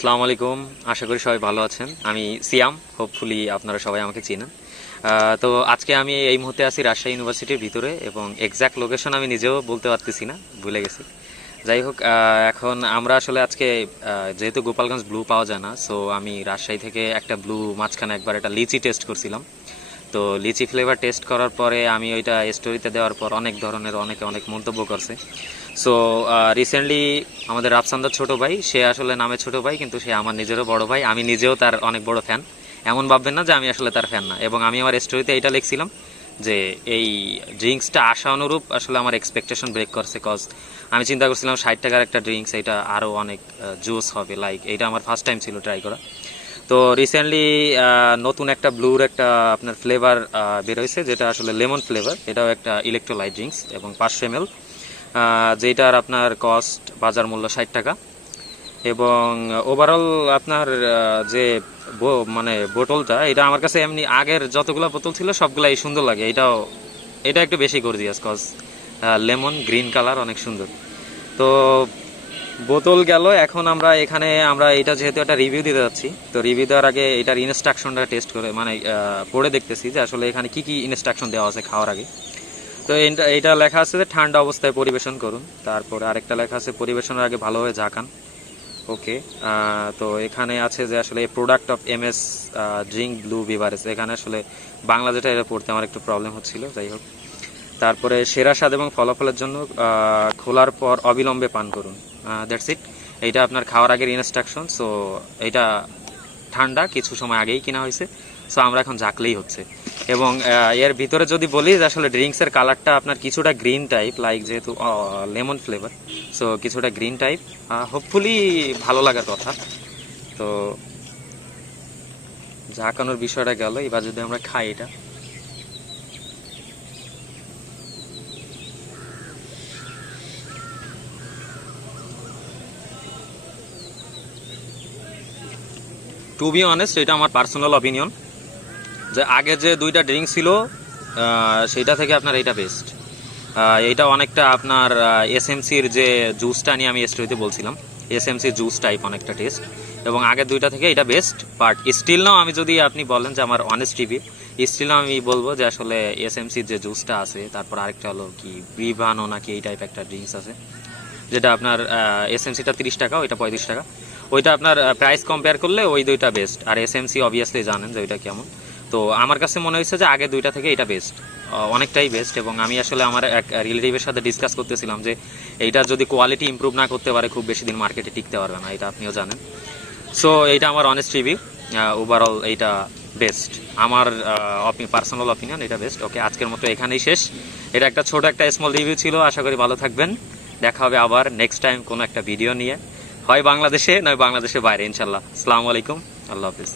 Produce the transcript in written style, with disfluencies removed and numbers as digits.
আসসালামু আলাইকুম। আশা করি সবাই ভালো আছেন। আমি সিয়াম, হোপফুলি আপনারা সবাই আমাকে চিনেন। তো আজকে আমি এই মুহূর্তে আছি রাজশাহী ইউনিভার্সিটির ভিতরে এবং এক্স্যাক্ট লোকেশন আমি নিজেও বলতে পারতেছি না, ভুলে গেছি। যাই হোক, এখন আমরা আসলে আজকে যেহেতু গোপালগঞ্জ ব্লু পাওয়া যায় না, সো আমি রাজশাহী থেকে একটা ব্লু মাঝখানে একবার একটা লিচি টেস্ট করছিলাম। তো লিচি ফ্লেভার টেস্ট করার পরে আমি ওইটা স্টোরিতে দেওয়ার পর অনেক ধরনের অনেকে অনেক মন্তব্য করছে। সো রিসেন্টলি আমাদের রাফসান্দার ছোট ভাই, সে আসলে নামে ছোট ভাই কিন্তু সে আমার নিজেরও বড় ভাই, আমি নিজেও তার অনেক বড় ফ্যান। এমন ভাববেন না যে আমি আসলে তার ফ্যান না। এবং আমি আমার স্টোরিতে এইটা লিখছিলাম যে এই ড্রিঙ্কসটা আশা অনুরূপ আসলে আমার এক্সপেকটেশন ব্রেক করছে। কজ আমি চিন্তা করছিলাম 60 টাকার একটা ড্রিঙ্কস, এটা আরও অনেক জুস হবে, লাইক এইটা আমার ফার্স্ট টাইম ছিল ট্রাই করা। তো রিসেন্টলি নতুন একটা ব্লুর একটা আপনার ফ্লেভার বেরোয়েছে, যেটা আসলে লেমন ফ্লেভার। এটাও একটা ইলেকট্রোলাইট ড্রিঙ্কস এবং 500 ml, যেটার আপনার কস্ট বাজার মূল্য 60 টাকা। এবং ওভারঅল আপনার যে মানে বোতলটা, এটা আমার কাছে এমনি আগের যতগুলো বোতল ছিল সবগুলাই সুন্দর লাগে। এটা একটু বেশি gorgeous, cause lemon green colour অনেক সুন্দর। তো বোতল গেল, এখন আমরা এটা যেহেতু একটা রিভিউ দিতে যাচ্ছি, তো রিভিউ দেওয়ার আগে এটার ইনস্ট্রাকশনটা টেস্ট করে মানে পড়ে দেখতেছি যে আসলে এখানে কি কি ইনস্ট্রাকশন দেওয়া আছে খাওয়ার আগে। তো এটা লেখা আছে যে ঠান্ডা অবস্থায় পরিবেশন করুন। তারপরে আরেকটা লেখা আছে পরিবেশনের আগে ভালোভাবে ঝাঁকান। ওকে। তো এখানে আছে যে আসলে product of MS drink blue beverage. এখানে আসলে বাংলা যেটা, এটা পড়তে আমার একটু প্রবলেম হচ্ছিল। যাই হোক, তারপরে সেরা স্বাদ এবং ফলাফলের জন্য খোলার পর অবিলম্বে পান করুন। That's it. এইটা আপনার খাওয়ার আগের ইনস্ট্রাকশন। সো এইটা ঠান্ডা, কিছু সময় আগেই কিনা হয়েছে। সো আমরা এখন ঝাঁকলেই হচ্ছে। এবং এর ভিতরে যদি বলি যে আসলে ড্রিঙ্কসের কালারটা আপনার কিছুটা গ্রিন টাইপ, লাইক যেহেতু লেমন ফ্লেভার, সো কিছুটা গ্রিন টাইপ। হোপফুলি ভালো লাগার কথা। তো ঝাঁকানোর বিষয়টা গেল, এবার যদি আমরা খাই এটা। টু বি অনেস্ট, এটা আমার পার্সোনাল অপিনিয়ন যে আগে যে দুইটা ড্রিঙ্ক ছিল সেইটা থেকে আপনার এইটা বেস্ট। এইটা অনেকটা আপনার SMCর যে জুসটা নিয়ে আমি স্টোরিতে বলছিলাম, SMC জুস টাইপ অনেকটা টেস্ট। এবং আগের দুইটা থেকে এটা বেস্ট। বাট স্টিল নাও আমি যদি আপনি বলেন যে আমার অনেস্ট রিভিউ, স্টিল নাও আমি বলবো যে আসলে SMCর যে জুসটা আছে, তারপর আরেকটা হলো কি বিভানো নাকি এই টাইপ একটা ড্রিঙ্কস আছে, যেটা আপনার SMCটা 30 টাকা, ওইটা 35 টাকা। ওইটা আপনার প্রাইস কম্পেয়ার করলে ওই দুইটা বেস্ট। আর SMC অবভিয়াসলি জানেন যে ওইটা কেমন। তো আমার কাছে মনে হয়েছে যে আগে দুইটা থেকে এটা বেস্ট, অনেকটাই বেস্ট। এবং আমি আসলে আমার এক রিলেটিভের সাথে ডিসকাস করতেছিলাম যে এইটার যদি কোয়ালিটি ইমপ্রুভ না করতে পারে, খুব বেশি দিন মার্কেটে টিকতে পারবে না, এটা আপনিও জানেন। সো এইটা আমার অনেস্ট রিভিউ। ওভারঅল এইটা বেস্ট, আমার পার্সোনাল অপিনিয়ন, এটা বেস্ট। ওকে, আজকের মতো এখানেই শেষ। এটা একটা ছোট একটা স্মল রিভিউ ছিল। আশা করি ভালো থাকবেন। দেখা হবে আবার নেক্সট টাইম কোনো একটা ভিডিও নিয়ে, হয় বাংলাদেশে নয় বাংলাদেশের বাইরে, ইনশাল্লাহ। আসসালামু আলাইকুম, আল্লাহ হাফিজ।